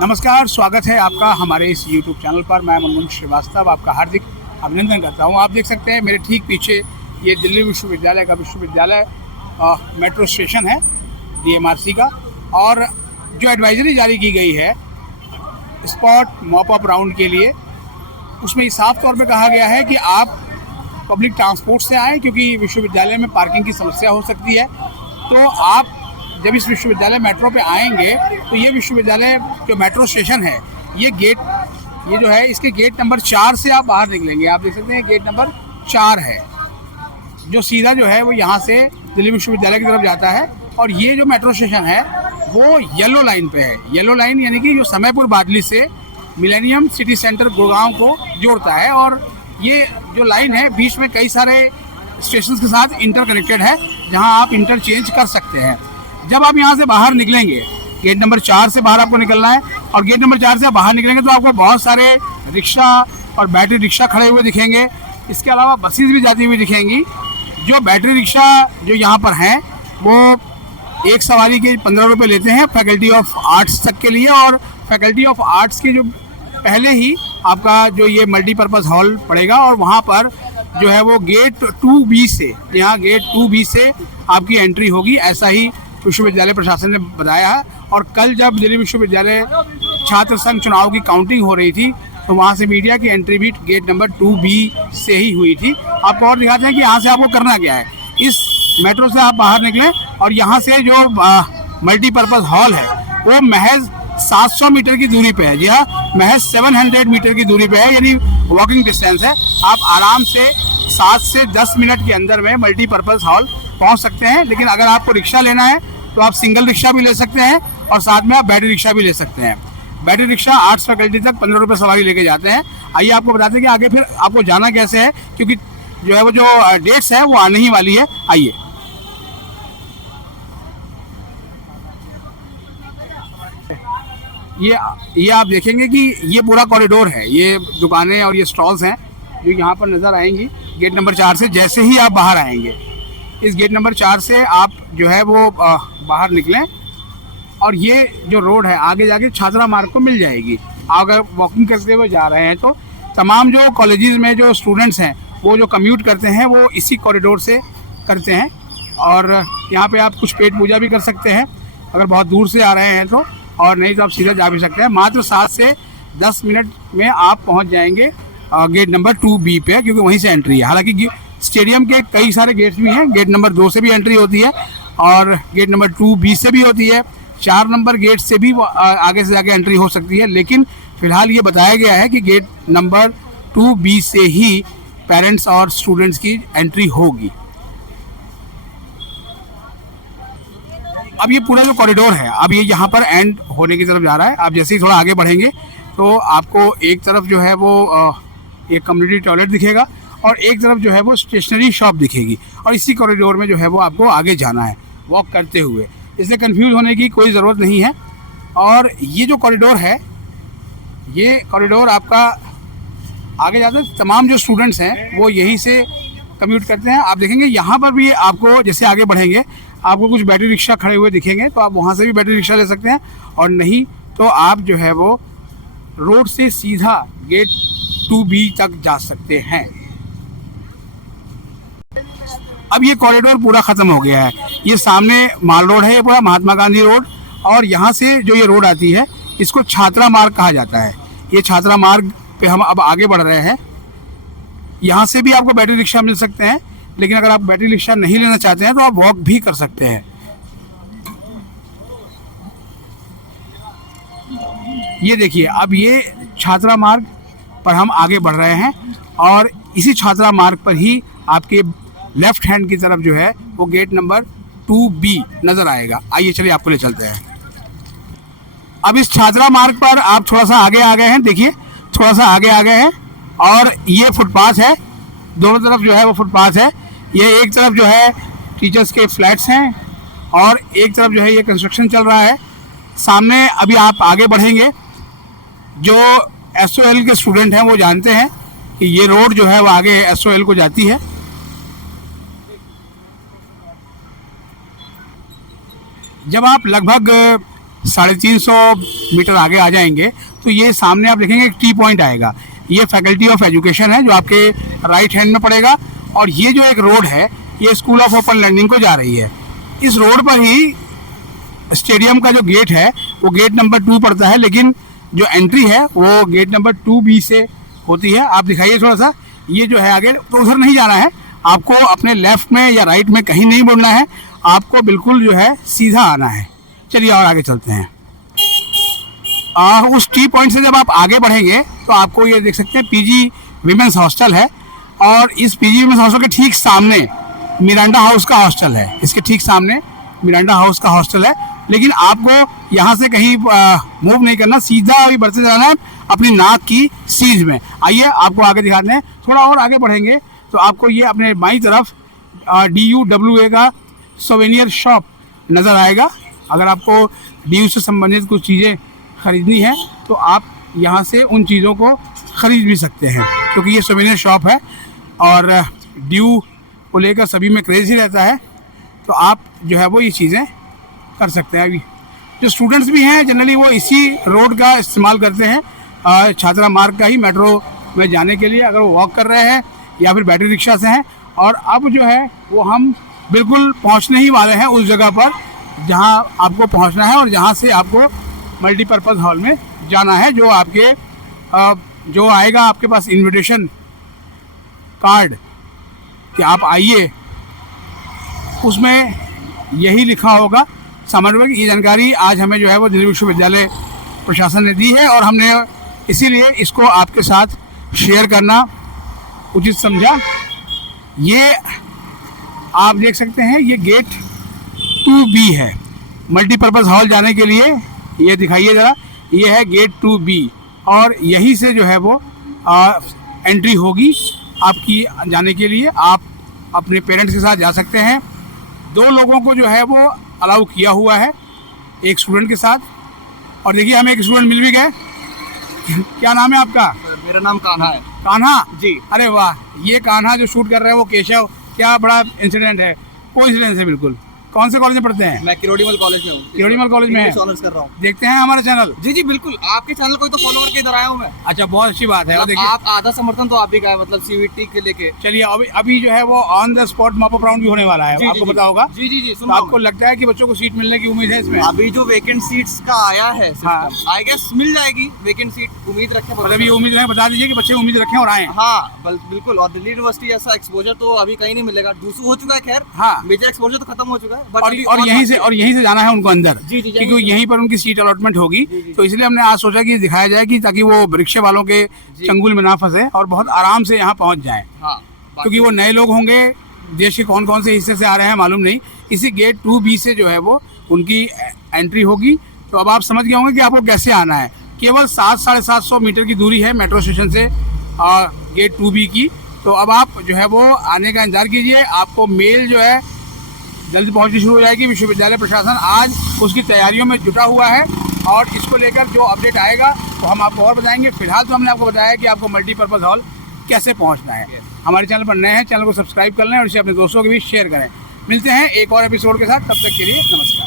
नमस्कार, स्वागत है आपका हमारे इस YouTube चैनल पर। मैं मनमोहन श्रीवास्तव आपका हार्दिक अभिनंदन करता हूं। आप देख सकते हैं मेरे ठीक पीछे ये दिल्ली विश्वविद्यालय का मेट्रो स्टेशन है DMRC का। और जो एडवाइजरी जारी की गई है स्पॉट मॉप अप राउंड के लिए, उसमें साफ तौर पे कहा गया है कि आप पब्लिक ट्रांसपोर्ट से आएँ, क्योंकि विश्वविद्यालय में पार्किंग की समस्या हो सकती है। तो आप जब इस विश्वविद्यालय मेट्रो पे आएंगे तो ये विश्वविद्यालय जो मेट्रो स्टेशन है, ये जो है इसके गेट नंबर 4 से आप बाहर निकलेंगे। आप देख सकते हैं गेट नंबर 4 है, जो सीधा जो है वो यहाँ से दिल्ली विश्वविद्यालय की तरफ जाता है। और ये जो मेट्रो स्टेशन है वो येलो लाइन पे है। येलो लाइन यानी कि जो समयपुर बादली से मिलेनियम सिटी सेंटर गुड़गांव को जोड़ता है। और ये जो लाइन है बीच में कई सारे स्टेशन के साथ इंटरकनेक्टेड है, जहाँ आप इंटरचेंज कर सकते हैं। जब आप यहाँ से बाहर निकलेंगे, गेट नंबर 4 से बाहर आपको निकलना है, और गेट नंबर 4 से आप बाहर निकलेंगे तो आपको बहुत सारे रिक्शा और बैटरी रिक्शा खड़े हुए दिखेंगे। इसके अलावा बसेस भी जाती हुई दिखेंगी। जो बैटरी रिक्शा जो यहाँ पर हैं वो एक सवारी के 15 रुपये लेते हैं फैकल्टी ऑफ आर्ट्स तक के लिए। और फैकल्टी ऑफ आर्ट्स की जो पहले ही आपका जो ये मल्टीपर्पज़ हॉल पड़ेगा, और वहाँ पर जो है वो गेट 2B से, यहाँ गेट 2B से आपकी एंट्री होगी, ऐसा ही विश्वविद्यालय प्रशासन ने बताया है। और कल जब दिल्ली विश्वविद्यालय छात्र संघ चुनाव की काउंटिंग हो रही थी तो वहाँ से मीडिया की एंट्री भी गेट नंबर 2B से ही हुई थी। आपको और दिखाते हैं कि यहाँ से आपको करना क्या है। इस मेट्रो से आप बाहर निकलें और यहाँ से जो मल्टीपर्पज़ हॉल है वो महज 700 मीटर की दूरी पे है। जी हाँ, महज 700 मीटर की दूरी पे है, यानी वॉकिंग डिस्टेंस है। आप आराम से 7 से 10 मिनट के अंदर में मल्टीपर्पज़ हॉल पहुंच सकते हैं। लेकिन अगर आपको रिक्शा लेना है तो आप सिंगल रिक्शा भी ले सकते हैं, और साथ में आप बैटरी रिक्शा भी ले सकते हैं। बैटरी रिक्शा आर्ट्स फैकल्टी तक 15 रुपये सवारी लेके जाते हैं। आइए आपको बताते हैं कि आगे फिर आपको जाना कैसे है, क्योंकि जो है वो जो डेट्स है वो आने ही वाली है। आइए। ये आप देखेंगे कि ये पूरा कॉरिडोर है, ये दुकानें और ये स्टॉल्स हैं जो यहाँ पर नज़र आएंगी गेट नंबर 4 से। जैसे ही आप बाहर आएंगे, इस गेट नंबर 4 से आप जो है वो बाहर निकलें, और ये जो रोड है आगे जाके छात्रा मार्ग को मिल जाएगी। अगर वॉकिंग करते हुए जा रहे हैं तो तमाम जो कॉलेजेस में जो स्टूडेंट्स हैं वो जो कम्यूट करते हैं वो इसी कॉरिडोर से करते हैं। और यहाँ पे आप कुछ पेट पूजा भी कर सकते हैं अगर बहुत दूर से आ रहे हैं तो, और नहीं तो आप सीधा जा भी सकते हैं। मात्र 7 से 10 मिनट में आप पहुँच जाएंगे गेट नंबर 2B पे, क्योंकि वहीं से एंट्री है। हालांकि स्टेडियम के कई सारे गेट्स भी हैं, गेट नंबर 2 से भी एंट्री होती है और गेट नंबर 2B से भी होती है। 4 नंबर गेट से भी आगे से जाके एंट्री हो सकती है। लेकिन फिलहाल ये बताया गया है कि गेट नंबर 2B से ही पेरेंट्स और स्टूडेंट्स की एंट्री होगी। अब ये पूरा जो कॉरिडोर है, अब ये यहाँ पर एंड होने की तरफ जा रहा है। आप जैसे ही थोड़ा आगे बढ़ेंगे तो आपको एक तरफ जो है वो एक कम्युनिटी टॉयलेट दिखेगा, और एक तरफ जो है वो स्टेशनरी शॉप दिखेगी। और इसी कॉरिडोर में जो है वो आपको आगे जाना है वॉक करते हुए, इसलिए कंफ्यूज होने की कोई ज़रूरत नहीं है। और ये जो कॉरिडोर है, ये कॉरिडोर आपका आगे जाते तमाम जो स्टूडेंट्स हैं वो यहीं से कम्यूट करते हैं। आप देखेंगे यहाँ पर भी आपको जैसे आगे बढ़ेंगे आपको कुछ बैटरी रिक्शा खड़े हुए दिखेंगे, तो आप वहाँ से भी बैटरी रिक्शा ले सकते हैं, और नहीं तो आप जो है वो रोड से सीधा गेट 2B तक जा सकते हैं। अब ये कॉरिडोर पूरा ख़त्म हो गया है। ये सामने माल रोड है, ये पूरा महात्मा गांधी रोड, और यहाँ से जो ये रोड आती है इसको छात्रा मार्ग कहा जाता है। ये छात्रा मार्ग पे हम अब आगे बढ़ रहे हैं। यहाँ से भी आपको बैटरी रिक्शा मिल सकते हैं, लेकिन अगर आप बैटरी रिक्शा नहीं लेना चाहते हैं तो आप वॉक भी कर सकते हैं। ये देखिए, अब ये छात्रा मार्ग पर हम आगे बढ़ रहे हैं, और इसी छात्रा मार्ग पर ही आपके लेफ्ट हैंड की तरफ जो है वो गेट नंबर 2B नज़र आएगा। आइए चलिए आपको ले चलते हैं। अब इस छात्रा मार्ग पर आप थोड़ा सा आगे आ गए हैं, देखिए थोड़ा सा आगे आ गए हैं, और ये फुटपाथ है। दोनों तरफ जो है वो फुटपाथ है। ये एक तरफ जो है टीचर्स के फ्लैट्स हैं, और एक तरफ जो है ये कंस्ट्रक्शन चल रहा है। सामने अभी आप आगे बढ़ेंगे, जो SOL के स्टूडेंट हैं वो जानते हैं कि ये रोड जो है वो आगे SOL को जाती है। जब आप लगभग 350 मीटर आगे आ जाएंगे तो ये सामने आप देखेंगे एक टी पॉइंट आएगा। ये फैकल्टी ऑफ एजुकेशन है जो आपके राइट हैंड में पड़ेगा। और ये जो एक रोड है ये स्कूल ऑफ ओपन लर्निंग को जा रही है। इस रोड पर ही स्टेडियम का जो गेट है वो गेट नंबर 2 पड़ता है, लेकिन जो एंट्री है वो गेट नंबर 2B से होती है। आप दिखाइए थोड़ा सा, ये जो है आगे, तो उधर नहीं जाना है आपको, अपने लेफ्ट में या राइट में कहीं नहीं मुड़ना है, आपको बिल्कुल जो है सीधा आना है। चलिए और आगे चलते हैं। उस टी पॉइंट से जब आप आगे बढ़ेंगे तो आपको ये देख सकते हैं पीजी विमेंस हॉस्टल है। और इस पीजी विमेंस हॉस्टल के ठीक सामने मिरांडा हाउस का हॉस्टल है। इसके ठीक सामने मिरांडा हाउस का हॉस्टल है। लेकिन आपको यहाँ से कहीं मूव नहीं करना, सीधा अभी बढ़ते जाना है अपनी नाक की सीध में। आइए आपको आगे दिखाते हैं। थोड़ा और आगे बढ़ेंगे तो आपको ये अपने बाईं तरफ DUWA का सोवेनियर शॉप नज़र आएगा। अगर आपको DU से संबंधित कुछ चीज़ें ख़रीदनी है तो आप यहाँ से उन चीज़ों को ख़रीद भी सकते हैं, क्योंकि ये सोवेनियर शॉप है और DU को लेकर सभी में क्रेज़ ही रहता है। तो आप जो है वो ये चीज़ें कर सकते हैं। अभी जो स्टूडेंट्स भी हैं जनरली वो इसी रोड का इस्तेमाल करते हैं, छात्रा मार्ग का ही, मेट्रो में जाने के लिए, अगर वो वॉक कर रहे हैं या फिर बैटरी रिक्शा से हैं। और अब जो है वो हम बिल्कुल पहुंचने ही वाले हैं उस जगह पर जहां आपको पहुंचना है और जहां से आपको मल्टीपर्पज़ हॉल में जाना है। जो आपके जो आएगा आपके पास इनविटेशन कार्ड कि आप आइए, उसमें यही लिखा होगा समन्वयक। ये जानकारी आज हमें जो है वो दिल्ली विश्वविद्यालय प्रशासन ने दी है और हमने इसीलिए इसको आपके साथ शेयर करना उचित समझा। ये आप देख सकते हैं ये गेट 2B है मल्टीपर्पज़ हॉल जाने के लिए। ये दिखाइए ज़रा, ये है गेट 2B और यहीं से जो है वो एंट्री होगी आपकी जाने के लिए। आप अपने पेरेंट्स के साथ जा सकते हैं। 2 लोगों को जो है वो अलाउ किया हुआ है, एक स्टूडेंट के साथ। और देखिए हमें एक स्टूडेंट मिल भी गए। क्या नाम है आपका? मेरा नाम कान्हा है। कान्हा जी। अरे वाह, ये कान्हा जो शूट कर रहे हैं वो केशव। क्या बड़ा इंसिडेंट है, कोइंसिडेंस है बिल्कुल। कौन से कॉलेज में पढ़ते हैं? मैं किरोड़ीमल कॉलेज में हूँ। किरोड़ीमल कॉलेज में ऑनर्स कर रहा हूँ। देखते हैं हमारा चैनल? जी जी बिल्कुल, आपके चैनल को ही तो फॉलो करके इधर आया हूँ मैं। अच्छा, बहुत अच्छी बात है। और देखिए आप आधा समर्थन तो आप भी का है, मतलब CVT के लेके। चलिए अभी जो है वो on the spot mop up round भी होने वाला है, आपको पता होगा। जी जी जी। तो आपको लगता है कि बच्चों को सीट मिलने की उम्मीद है इसमें? अभी जो वेकेंट सीट्स का आया है, हाँ, आई गेस मिल जाएगी वेकेंट सीट, उम्मीद रखें। मतलब ये उम्मीद है, बता दीजिए कि बच्चे उम्मीद रखें और आए। हाँ बिल्कुल। और दिल्ली यूनिवर्सिटी जैसा एक्सपोजर तो अभी कहीं नहीं मिलेगा। डूसू हो चुका है, खैर हाँ, मेजर एक्सपोजर तो खत्म हो चुका है। और यहीं से जाना है उनको अंदर, जी जी, क्योंकि यहीं पर उनकी सीट अलॉटमेंट होगी। तो इसलिए हमने आज सोचा कि दिखाया जाए कि ताकि वो रिक्शे वालों के चंगुल में ना फंसे और बहुत आराम से यहाँ पहुँच जाए। हाँ, क्योंकि वो नए लोग होंगे, देश के कौन कौन से हिस्से से आ रहे हैं मालूम नहीं। इसी गेट 2B से जो है वो उनकी एंट्री होगी। तो अब आप समझ गए होंगे कि आपको कैसे आना है। केवल 700-750 मीटर की दूरी है मेट्रो स्टेशन से गेट 2B की। तो अब आप जो है वो आने का इंतजार कीजिए। आपको मेल जो है जल्दी पहुंचनी शुरू हो जाएगी। विश्वविद्यालय प्रशासन आज उसकी तैयारियों में जुटा हुआ है और इसको लेकर जो अपडेट आएगा तो हम आपको और बताएंगे। फिलहाल तो हमने आपको बताया कि आपको मल्टीपर्पज़ हॉल कैसे पहुंचना है। हमारे चैनल पर नए हैं, चैनल को सब्सक्राइब कर लें और इसे अपने दोस्तों के बीच शेयर करें। मिलते हैं एक और एपिसोड के साथ, तब तक के लिए नमस्कार।